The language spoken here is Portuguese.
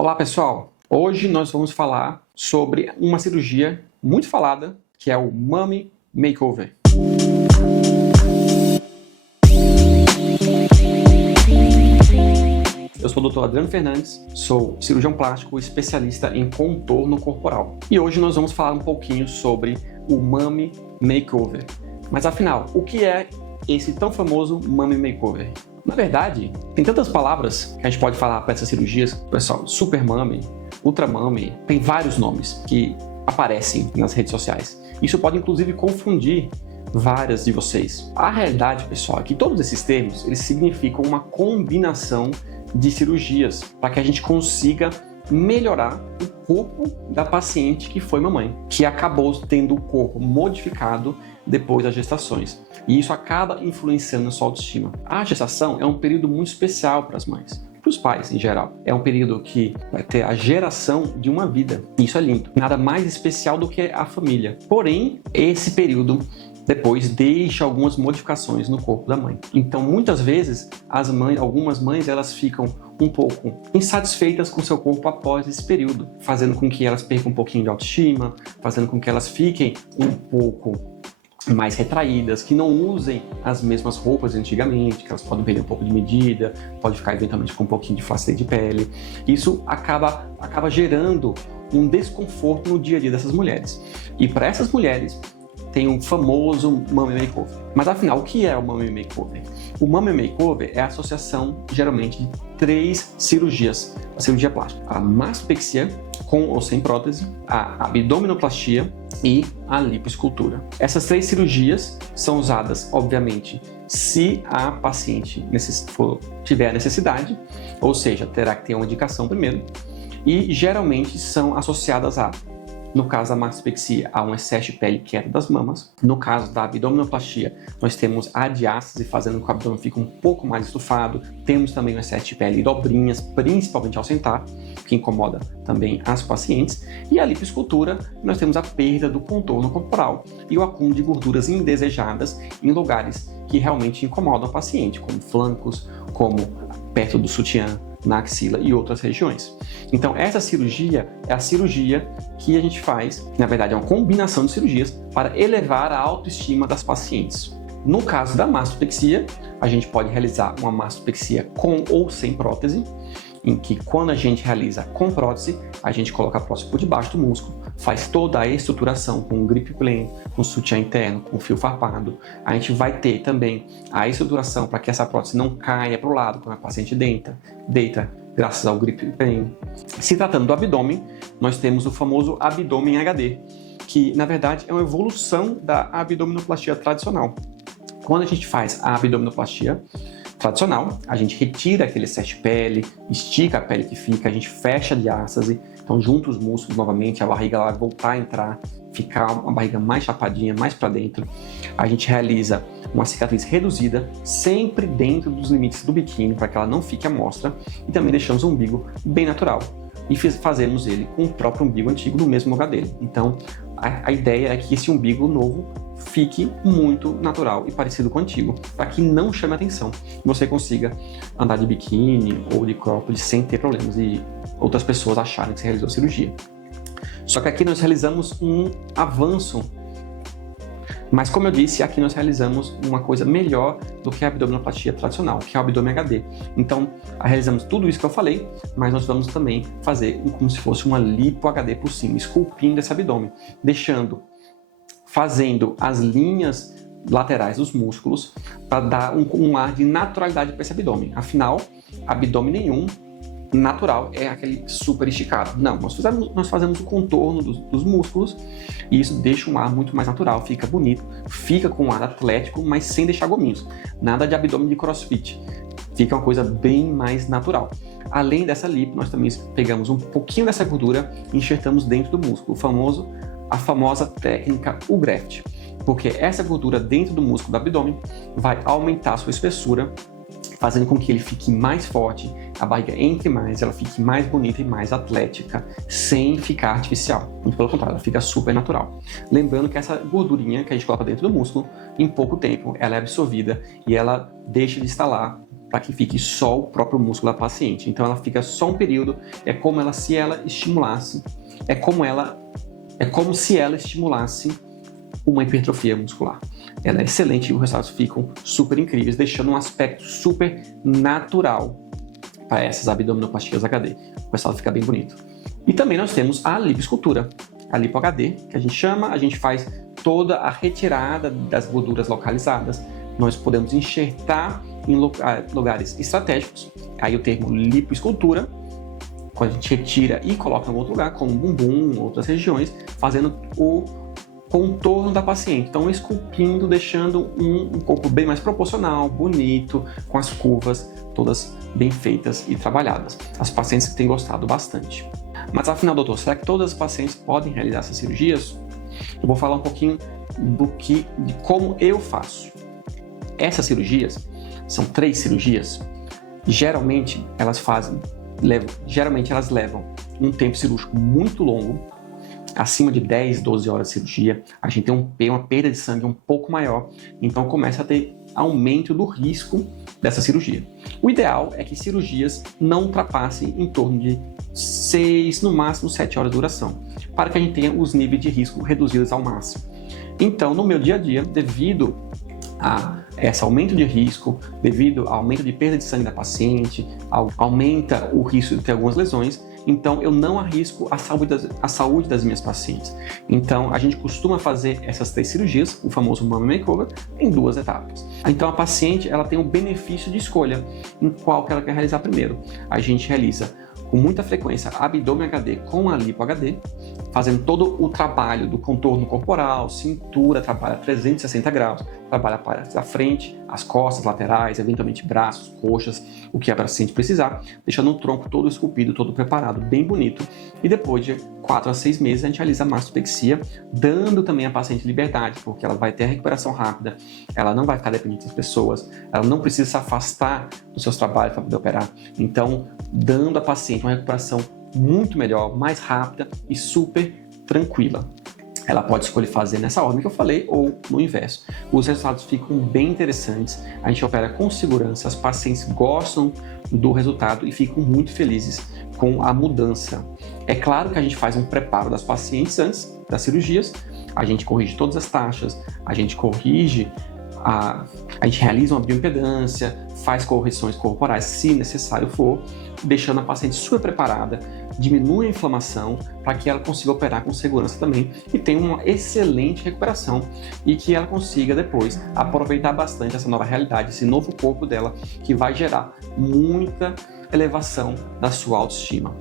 Olá pessoal, hoje nós vamos falar sobre uma cirurgia muito falada, que é o Mummy Makeover. Eu sou o Dr. Adriano Fernandes, sou cirurgião plástico especialista em contorno corporal. E hoje nós vamos falar um pouquinho sobre o Mummy Makeover. Mas afinal, o que é esse tão famoso Mummy Makeover? Na verdade, tem tantas palavras que a gente pode falar para essas cirurgias, pessoal, Super Mummy, Ultra Mummy, tem vários nomes que aparecem nas redes sociais. Isso pode inclusive confundir várias de vocês. A realidade, pessoal, é que todos esses termos, eles significam uma combinação de cirurgias para que a gente consiga melhorar o corpo da paciente que foi mamãe, que acabou tendo o corpo modificado depois das gestações. E isso acaba influenciando na sua autoestima. A gestação é um período muito especial para as mães, para os pais em geral. É um período que vai ter a geração de uma vida. Isso é lindo. Nada mais especial do que a família. Porém, esse período depois deixa algumas modificações no corpo da mãe. Então, muitas vezes, algumas mães, elas ficam um pouco insatisfeitas com seu corpo após esse período, fazendo com que elas percam um pouquinho de autoestima, fazendo com que elas fiquem um pouco mais retraídas, que não usem as mesmas roupas de antigamente, que elas podem perder um pouco de medida, pode ficar eventualmente com um pouquinho de flacidez de pele. Isso acaba gerando um desconforto no dia a dia dessas mulheres. E para essas mulheres, tem um famoso Mummy Makeover. Mas afinal, o que é o Mummy Makeover? O Mummy Makeover é a associação, geralmente, de 3 cirurgias. A cirurgia plástica, a mastopexia, com ou sem prótese, a abdominoplastia e a lipoescultura. Essas 3 cirurgias são usadas, obviamente, se a paciente tiver necessidade, ou seja, terá que ter uma indicação primeiro, e geralmente são associadas no caso da mastopexia, há um excesso de pele quieta das mamas. No caso da abdominoplastia, nós temos a diástase, fazendo com que o abdômen fique um pouco mais estufado. Temos também um excesso de pele e dobrinhas, principalmente ao sentar, que incomoda também as pacientes. E a lipoescultura, nós temos a perda do contorno corporal e o acúmulo de gorduras indesejadas em lugares que realmente incomodam a paciente, como flancos, como perto do sutiã, na axila e outras regiões. Então, essa cirurgia é a cirurgia que a gente faz, que na verdade é uma combinação de cirurgias para elevar a autoestima das pacientes. No caso da mastopexia, a gente pode realizar uma mastopexia com ou sem prótese, em que quando a gente realiza com prótese, a gente coloca a prótese por debaixo do músculo, faz toda a estruturação com grip plane, com sutiã interno, com fio farpado. A gente vai ter também a estruturação para que essa prótese não caia para o lado quando a paciente deita graças ao grip plane. Se tratando do abdômen, nós temos o famoso abdômen HD, que na verdade é uma evolução da abdominoplastia tradicional. Quando a gente faz a abdominoplastia tradicional, a gente retira aquele excesso de pele, estica a pele que fica, a gente fecha a diástase, então junta os músculos novamente, a barriga vai voltar a entrar, ficar uma barriga mais chapadinha, mais para dentro. A gente realiza uma cicatriz reduzida, sempre dentro dos limites do biquíni, para que ela não fique à mostra, e também deixamos o umbigo bem natural. E fazemos ele com o próprio umbigo antigo no mesmo lugar dele. Então, a ideia é que esse umbigo novo fique muito natural e parecido com o antigo, para que não chame atenção e você consiga andar de biquíni ou de cropped sem ter problemas e outras pessoas acharem que você realizou a cirurgia. Só que aqui nós realizamos um avanço, mas como eu disse, aqui nós realizamos uma coisa melhor do que a abdominoplastia tradicional, que é o abdômen HD. Então, realizamos tudo isso que eu falei, mas nós vamos também fazer como se fosse uma lipo HD por cima, esculpindo esse abdômen, fazendo as linhas laterais dos músculos para dar um ar de naturalidade para esse abdômen. Afinal, abdômen nenhum natural é aquele super esticado. Não, nós fazemos o contorno dos músculos e isso deixa um ar muito mais natural, fica bonito, fica com um ar atlético, mas sem deixar gominhos. Nada de abdômen de crossfit. Fica uma coisa bem mais natural. Além dessa lipo, nós também pegamos um pouquinho dessa gordura e enxertamos dentro do músculo, a famosa técnica U-Graft, porque essa gordura dentro do músculo do abdômen vai aumentar a sua espessura, fazendo com que ele fique mais forte, a barriga entre mais, ela fique mais bonita e mais atlética, sem ficar artificial. Muito pelo contrário, ela fica super natural. Lembrando que essa gordurinha que a gente coloca dentro do músculo, em pouco tempo, ela é absorvida e ela deixa de estar lá para que fique só o próprio músculo da paciente. Então ela fica só um período, é como se ela estimulasse uma hipertrofia muscular. Ela é excelente e os resultados ficam super incríveis, deixando um aspecto super natural para essas abdominoplastias HD. O resultado fica bem bonito. E também nós temos a lipoescultura, a lipo HD, que a gente chama, a gente faz toda a retirada das gorduras localizadas. Nós podemos enxertar em lugares estratégicos, aí o termo lipoescultura, quando a gente retira e coloca em outro lugar, como o bumbum, outras regiões, fazendo o contorno da paciente. Então, esculpindo, deixando um corpo bem mais proporcional, bonito, com as curvas todas bem feitas e trabalhadas. As pacientes que têm gostado bastante. Mas afinal, doutor, será que todas as pacientes podem realizar essas cirurgias? Eu vou falar um pouquinho de como eu faço. Essas cirurgias, são 3 cirurgias, geralmente elas levam um tempo cirúrgico muito longo, acima de 10, 12 horas de cirurgia, a gente tem uma perda de sangue um pouco maior, então começa a ter aumento do risco dessa cirurgia. O ideal é que cirurgias não ultrapassem em torno de 6, no máximo 7 horas de duração, para que a gente tenha os níveis de risco reduzidos ao máximo. Então, no meu dia a dia, devido a esse aumento de risco, devido ao aumento de perda de sangue da paciente, aumenta o risco de ter algumas lesões, então eu não arrisco a saúde das minhas pacientes. Então a gente costuma fazer essas 3 cirurgias, o famoso Mummy Makeover, em 2 etapas. Então a paciente ela tem o benefício de escolha em qual que ela quer realizar primeiro. A gente realiza com muita frequência abdômen HD com a lipo HD, fazendo todo o trabalho do contorno corporal, cintura, trabalha 360 graus, trabalha a parte da frente, as costas, laterais, eventualmente braços, coxas, o que a paciente precisar, deixando o tronco todo esculpido, todo preparado, bem bonito. E depois de 4 a 6 meses a gente realiza a mastopexia, dando também à paciente liberdade, porque ela vai ter a recuperação rápida, ela não vai ficar dependente das pessoas, ela não precisa se afastar dos seus trabalhos para poder operar. Então, dando à paciente uma recuperação muito melhor, mais rápida e super tranquila. Ela pode escolher fazer nessa ordem que eu falei ou no inverso. Os resultados ficam bem interessantes, a gente opera com segurança, as pacientes gostam do resultado e ficam muito felizes com a mudança. É claro que a gente faz um preparo das pacientes antes das cirurgias, a gente corrige todas as taxas, a gente realiza uma bioimpedância, faz correções corporais se necessário for, deixando a paciente super preparada, diminui a inflamação para que ela consiga operar com segurança também e tenha uma excelente recuperação e que ela consiga depois aproveitar bastante essa nova realidade, esse novo corpo dela que vai gerar muita elevação da sua autoestima.